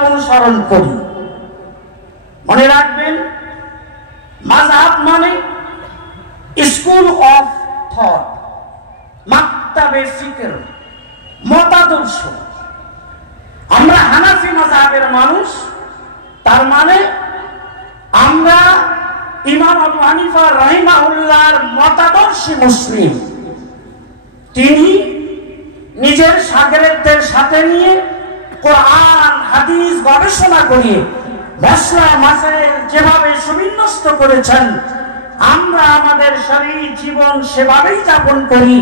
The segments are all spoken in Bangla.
অনুসরণ করি। মনে রাখবেন, মাযহাব মানে স্কুল অফ থট, মাকতাবে ফিকর, মতাদর্শ। আমরা হানাফি মাযহাবের মানুষ, তার মানে আমরা ইমাম আবু হানিফা রাহিমাহুল্লাহর মতাদর্শী মুসলিম। তিনি নিজের শাগিরদের সাথে নিয়ে কোরআন হাদিস গবেষণা করিয়ে মশলা মাসাইল যেভাবে সুবিন্যস্ত করেছেন, আমরা আমাদের শরীর জীবন সেভাবেই যাপন করি।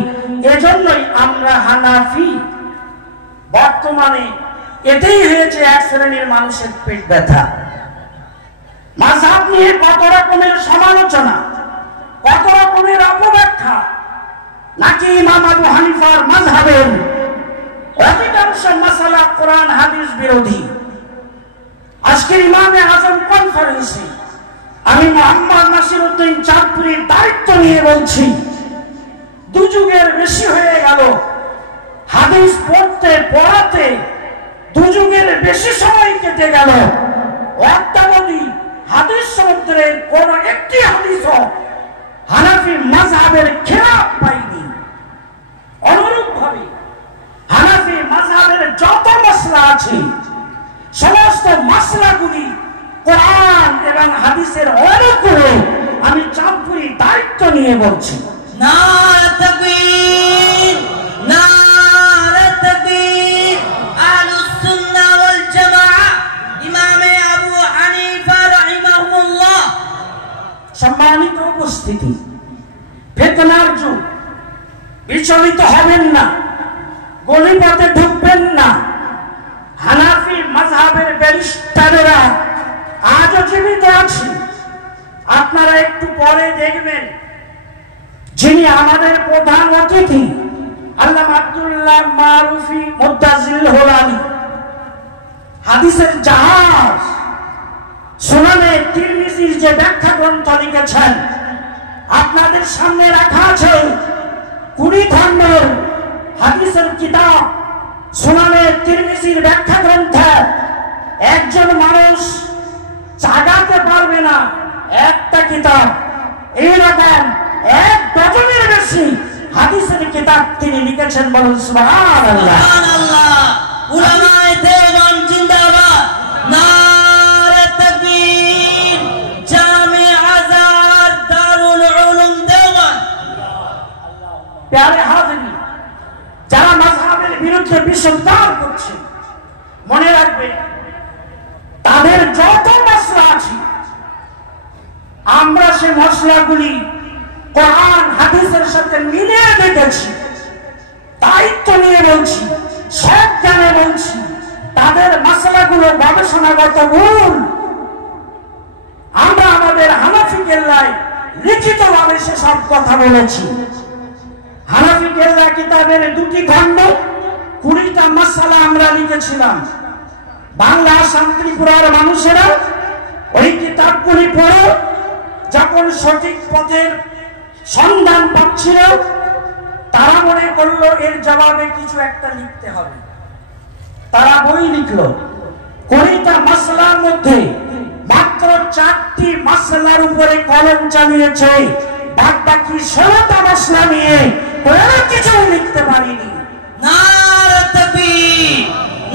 এজন্যই আমরা হানাফি। বর্তমানে এটাই হয়েছে এক শ্রেণীর মানুষের পেট ব্যথা। মাযহাব নিয়ে কত রকমের সমালোচনা, কত রকমের অপব্যাখ্যা, নাকি ইমাম আবু হানিফার মাযহাবের অধিকাংশ মাসালা কোরআন হাদিস বিরোধী। আজকের ইমামে আজম কনফারেন্সে আমি মোহাম্মদ নাসিরউদ্দিন চাঁদপুরীর দায়িত্ব নিয়ে বলছি, দুযুগের বেশি হয়ে গেল হাদিস পড়তে পড়াতে, দুযুগের বেশি সময় কেটে গেল, অদ্যাবধি হাদিস সমুদ্রের কোন একটি হাদিসও হানাফি মাযহাবের খেলাফ পাইনি। অনুরূপভাবে হানাফি মাযহাবের যত মাসলা আছে, সমস্ত মাসলাগুলি কোরআন এবং হাদিসের অনুকূলে আমি চাঁদপুরি দায়িত্ব নিয়ে বলছি। নারে তাকবীর, নারে তাকবীর। আহলুস সুন্নাহ ওয়াল জামাআহ ইমামে আবু হানিফা রাহিমাহুল্লাহ। সম্মানিত উপস্থিতি, ফিতনার যুগ, বিচলিত হবেন না, গলিপথে ঢুকবেন না। হানাফি মাযহাবের ব্যারিস্টারেরা আজও জীবিত আছে। আপনারা একটু পরে দেখবেন, যিনি আমাদের প্রধান অতিথি আল্লামা আব্দুল্লাহ মারুফি মুদ্দাজিল হোলানি, হাদিসের জাহাজ, সুনানে তিরমিজির যে ব্যাখ্যা গ্রন্থ লিখেছেন, আপনাদের সামনে রাখা আছে 20 খণ্ডের হাদিসের কিতাব সুনানে তিরমিজির ব্যাখ্যা গ্রন্থ। একজন মানুষ চাগাতে পারবে না একটা কিতাব। এইরকম 1 ডজনের বেশি হাদিসের কিতাব তিনি লিখেছেন। বলুন সুবহানাল্লাহ। সুবহানাল্লাহ। উলামায়ে দেওবান জিন্দাবাদ। নারে তাকবীর। জামে আযার দারুল উলুম দেওবান। প্যারে হাজিরিন, যারা মাযহাবের বিরুদ্ধে বিশ্বদার করছে, মনে রাখবেন, তাদের যত মশলা আছে, আমরা সে মশলাগুলি কোরআন হাদিসের সাথে মিলিয়ে দেখেছি। দায়িত্ব নিয়ে বলছি, সব জানে বলছি, তাদের মশলাগুলো গবেষণাগত ভুল। আমরা আমাদের হানাফি কেল্লায় লিখিতভাবে সেসব কথা বলেছি। হানাফি কেল্লা কিতাবের 2টি খণ্ড 20টা মাসআলা আমরা লিখেছিলাম। বাংলা আসাম ত্রিপুরার মানুষেরা ওই কিতাবগুলি পড়ে যখন সঠিক পথের সন্ধান পাচ্ছিল, তারা মনে করলো এর জবাবে কিছু একটা লিখতে হবে। তারা বই লিখলো। 20টা মাসআলার মধ্যে মাত্র 4টি মাসআলার উপরে কলম চালিয়েছে, বাকি 16টা মাসআলা নিয়ে কোনো কিছু লিখতে পারিনি। নারে তাকবীর,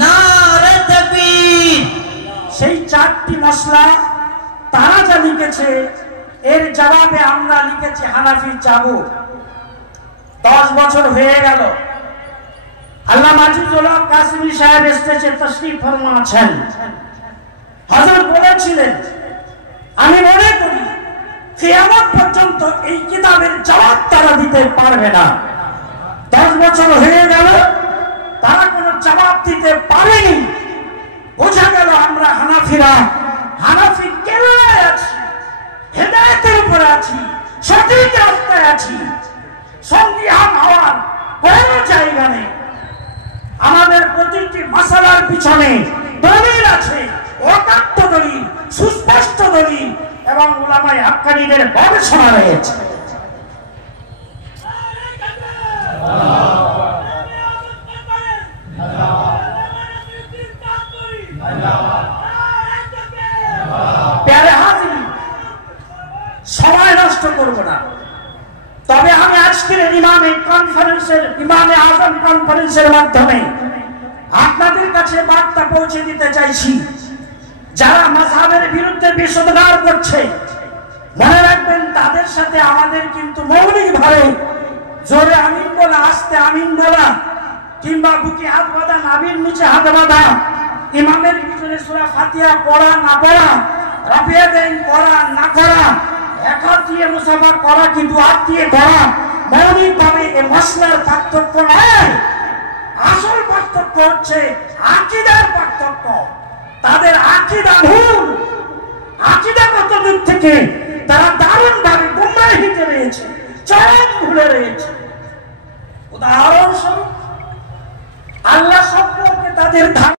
নারে তাকবীর। সেই 4টি মাসআলা তারা যা লিখেছে, এর জবাবে আমরা লিখেছি হানাফি চাবু। 10 বছর হয়ে গেল। আল্লামা আজিজুল হক কাসেমী সাহেব স্টেজে তাশরীফ ফরমা আছেন। হযরত বলেছিলেন, আমি মনে করি কিয়ামত পর্যন্ত এই কিতাবের জবাব তারা দিতে পারবে না। 10 বছর হয়ে গেল, তারা কোনো জবাব দিতে পারেনি। বোঝা গেল আমরা হানাফিরা হানাফি কেল্লায় আছি, হেদায়েতের উপর আছি, সঠিক রাস্তায় আছি। সন্দিহান হওয়ার কোনো জায়গা নেই। আমাদের প্রতিটি মাসালার পিছনে দলিল আছে, অকাট্য দলিল, সুস্পষ্ট দলিল এবং উলামায়ে হাক্কানীদের গবেষণা রয়েছে। Allah প্যারে হাজির, সময় নষ্ট করব না। তবে আমি আজকের ইমামে আজম কনফারেন্সের মাধ্যমে আপনাদের কাছে বার্তা পৌঁছে দিতে চাইছি, যারা মাযহাবের বিরুদ্ধে বিষোদ্গার করছে, মনে রাখবেন তাদের সাথে আমাদের কিন্তু মৌলিকভাবে জোরে আমিন বলা, আস্তে আমিন বলা, কিংবা বুকে হাত বাঁধা, নাভির নিচে হাত বাঁধা, ইমামের পিছনে সূরা ফাতিহা পড়া না পড়া, রাফিয়া দাইন করা না করা, এক হাত দিয়ে মুসাফা করা কি দু হাত দিয়ে করা, মৌলিকভাবে এই মশলার পার্থক্য নয়। আসল পার্থক্য হচ্ছে আকীদার পার্থক্য। তাদের আকীদা ভুল, আকীদাগত দিক থেকে তারা দারুণভাবে গুমরাহিতে রয়েছে, চরম ভুলে রয়েছে। উদাহরণস্বরূপ আল্লাহ সম্পর্কে তাদের